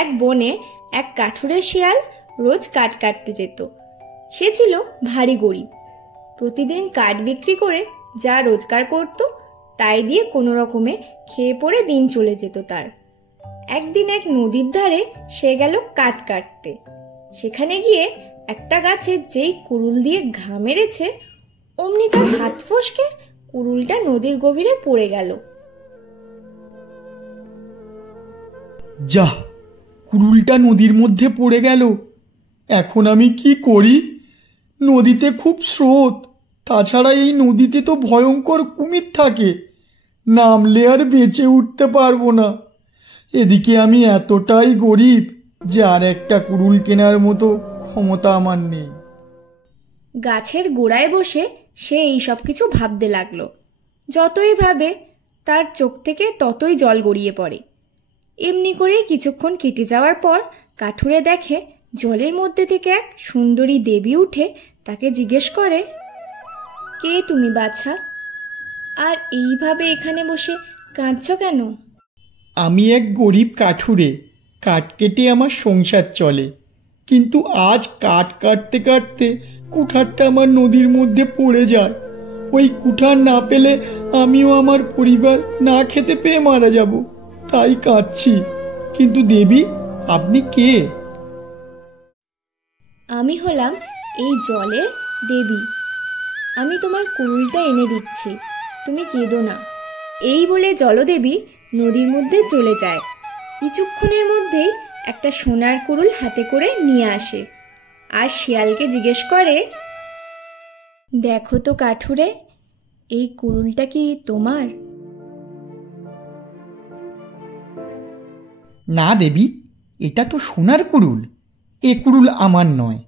এক বনে এক কাঠুরে শিয়াল রোজ কাঠ কাটতে যেত। সে ছিল ভারী গরিব। প্রতিদিন কাঠ বিক্রি করে যা রোজগার করত তাই দিয়ে কোনো রকমে খেয়ে পড়ে দিন চলে যেত তার। একদিন এক নদীর ধারে সে গেল কাঠ কাটতে। সেখানে গিয়ে একটা গাছে যেই কুড়ুল দিয়ে ঘা মেরেছে, অমনি তার হাত ফসকে কুড়ুলটা নদীর গভীরে পড়ে গেল। যা, কুড়ুলটা নদীর মধ্যে পড়ে গেল। এখন আমি কি করি? নদীতে খুব স্রোত, তাছাড়া এই নদীতে তো ভয়ঙ্কর কুমির থাকে, নামলে আর বেঁচে উঠতে পারবো না। এদিকে আমি এতটাই গরিব যে আর একটা কুড়ুল কেনার মতো ক্ষমতা আমার নেই। গাছের গোড়ায় বসে সে এই সব কিছু ভাবতে লাগলো। যতই ভাবে তার চোখ থেকে ততই জল গড়িয়ে পড়ে। এমনি করে কিছুক্ষণ কেটে যাওয়ার পর কাঠুরে দেখে জলের মধ্যে থেকে এক সুন্দরী দেবী উঠে তাকে জিজ্ঞেস করে, কে তুমি বাছা? আর এইভাবে এখানে বসে কাঁদছ কেন? আমি এক গরিব কাঠুরে, কাঠ কেটে আমার সংসার চলে, কিন্তু আজ কাঠ কাটতে কাটতে কুঠারটা আমার নদীর মধ্যে পড়ে যায়। ওই কুঠার না পেলে আমিও আমার পরিবার না খেতে পেয়ে মারা যাব, তাই কাঁদছি। কিন্তু দেবী, আপনি কে? আমি হলাম এই জলের দেবী। আমি তোমার কুড়ুলটা এনে দিচ্ছি, তুমি কেঁদো না। এই বলে জলদেবী নদীর মধ্যে চলে যায়। কিছুক্ষণের মধ্যেই একটা সোনার কুড়ুল হাতে করে নিয়ে আসে আর শিয়ালকে জিজ্ঞেস করে, দেখো তো কাঠুরে, এই কুড়ুলটা কি তোমার? না দেবী, এটা তো সোনার কুড়ুল, এ কুড়ুল আমার নয়।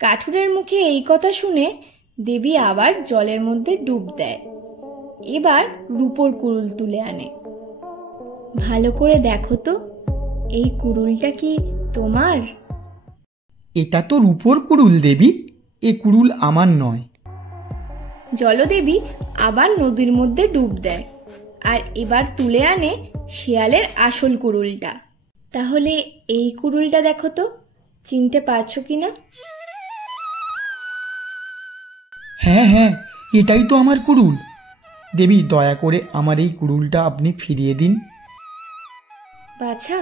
কাঠুরের মুখে এই কথা শুনে দেবী আবার জলের মধ্যে ডুব দেয়। এবার রূপোর কুড়ুল তুলে আনে। ভালো করে দেখো তো, এই কুড়ুলটা কি তোমার? এটা তো রূপোর কুড়ুল দেবী, এ কুড়ুল আমার নয়। জলদেবী আবার নদীর মধ্যে ডুব দেয় আর এবার তুলে আনে শিয়ালের আসল কুড়ুলটা। তাহলে এই কুড়ুলটা দেখো তো, চিনতে পারছো কিনা? হ্যাঁ হ্যাঁ, এটাই তো আমার কুড়ুল। দেবী, দয়া করে আমার এই কুড়ুলটা আপনি ফিরিয়ে দিন। বাছা,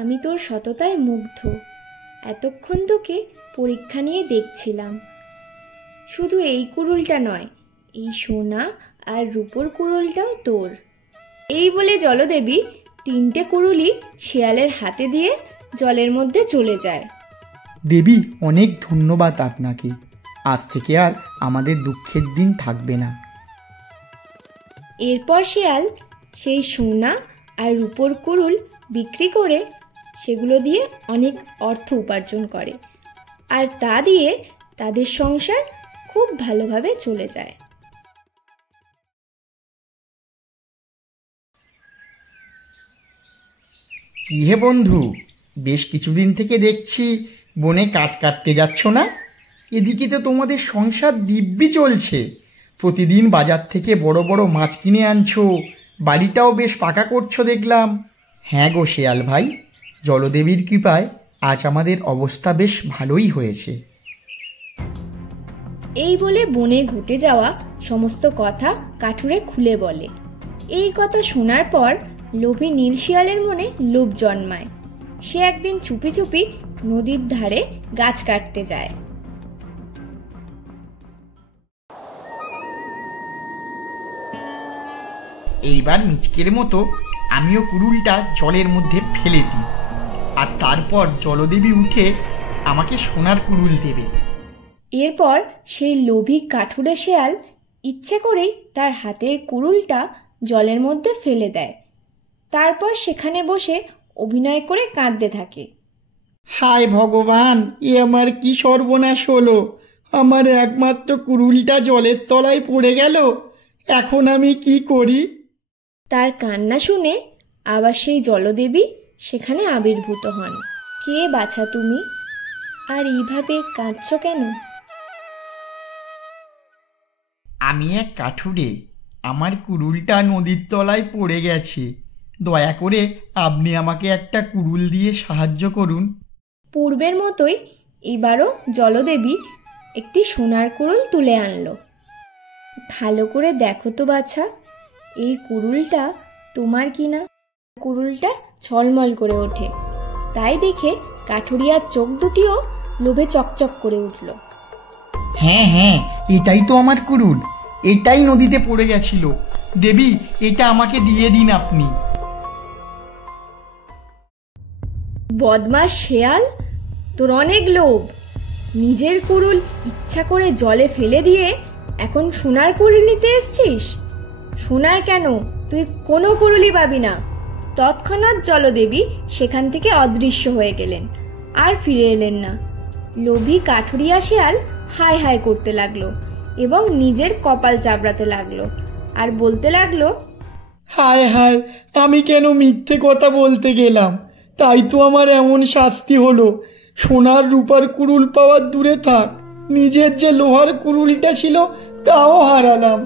আমি তোর সততায় মুগ্ধ। এতক্ষণ তোকে পরীক্ষা নিয়ে দেখছিলাম। শুধু এই কুড়ুলটা নয়, এই সোনা আর রূপোর কুড়ুলটাও তোর। এই বলে জলদেবী 3টে কুড়ুলই শিয়ালের হাতে দিয়ে জলের মধ্যে চলে যায়। দেবী, অনেক ধন্যবাদ আপনাকে। আজ থেকে আর আমাদের দুঃখের দিন থাকবে না। এরপর শিয়াল সেই সোনা আর রূপোর কুড়ুল বিক্রি করে সেগুলো দিয়ে অনেক অর্থ উপার্জন করে, আর তা দিয়ে তাদের সংসার খুব ভালোভাবে চলে যায়। কি হে বন্ধু, বেশ কিছুদিন থেকে দেখছি বনে কাঠ কাটতে যাচ্ছ না? এদিকে তো তোমাদের সংসার দিব্যি চলছে। প্রতিদিন বাজার থেকে বড় বড় মাছ কিনে আনছো, বাড়িটাও বেশ পাকা করছো দেখলাম। হ্যাঁ গো শেয়াল ভাই, জলদেবীর কৃপায় আজ আমাদের অবস্থা বেশ ভালোই হয়েছে। এই বলে বনে ঘটে যাওয়া সমস্ত কথা কাঠুরে খুলে বলে। এই কথা শোনার পর লোভী নীল শিয়ালের মনে লোভ জন্মায়। সে একদিন চুপি চুপি নদীর ধারে গাছ কাটতে যায়। এইবার মিচকের মতো আমিও কুড়ুলটা জলের মধ্যে ফেলে দিই, আর তারপর জলদেবী উঠে আমাকে সোনার কুড়ুল দেবে। এরপর সেই লোভী কাঠুরে শেয়াল ইচ্ছে করেই তার হাতের কুড়ুলটা জলের মধ্যে ফেলে দেয়। তারপর সেখানে বসে অভিনয় করে কাঁদতে থাকে। হায় ভগবান, এ আমার কি সর্বনাশ হলো! আমার একমাত্র কুড়ুলটা জলের তলায় পড়ে গেল। এখন আমি কি করি? তার কান্না শুনে আবার সেই জলদেবী সেখানে আবির্ভূত হন। কে বাছা তুমি? আর এইভাবে কাঁদছ কেন? আমি এক কাঠুরে, আমার কুড়ুলটা নদীর তলায় পড়ে গেছে। দয়া করে আপনি আমাকে একটা কুড়ুল দিয়ে সাহায্য করুন। পূর্বের মতোই এবারও জলদেবী একটি সোনার কুড়ুল তুলে আনলো। ভালো করে দেখো তো বাছা, এই কুড়ুলটা তোমার কিনা। কুড়ুলটা ঝলমল করে ওঠে, তাই দেখে কাঠুরিয়ার চোখ দুটিও লোভে চকচক করে উঠল। হ্যাঁ হ্যাঁ, এটাই তো আমার কুড়ুল, এটাই নদীতে পড়ে গেছিল। দেবী, এটা আমাকে দিয়ে দিন আপনি। বদমাস শেয়াল, তোর অনেক লোভ। নিজের কুড়ুল ইচ্ছা করে জলে ফেলে দিয়ে এখন সোনার কুড়ুল নিতে এসছিস? সোনার কেন, তুই কোনো কুড়ুলই পাবি না। তৎক্ষণাৎ জলদেবী সেখান থেকে অদৃশ্য হয়ে গেলেন, আর ফিরে এলেন না। লোভী কাঠুরিয়া শেয়াল হায় হায় করতে লাগলো এবং নিজের কপাল চাপড়াতে লাগলো আর বলতে লাগলো, হায় হায়, আমি কেন মিথ্যে কথা বলতে গেলাম, তাই তো আমার এমন শাস্তি হলো। সোনার রূপার কুড়ুল পাওয়ার দূরে থাক, নিজের যে লোহার কুড়ুলটা ছিল তাও হারালাম।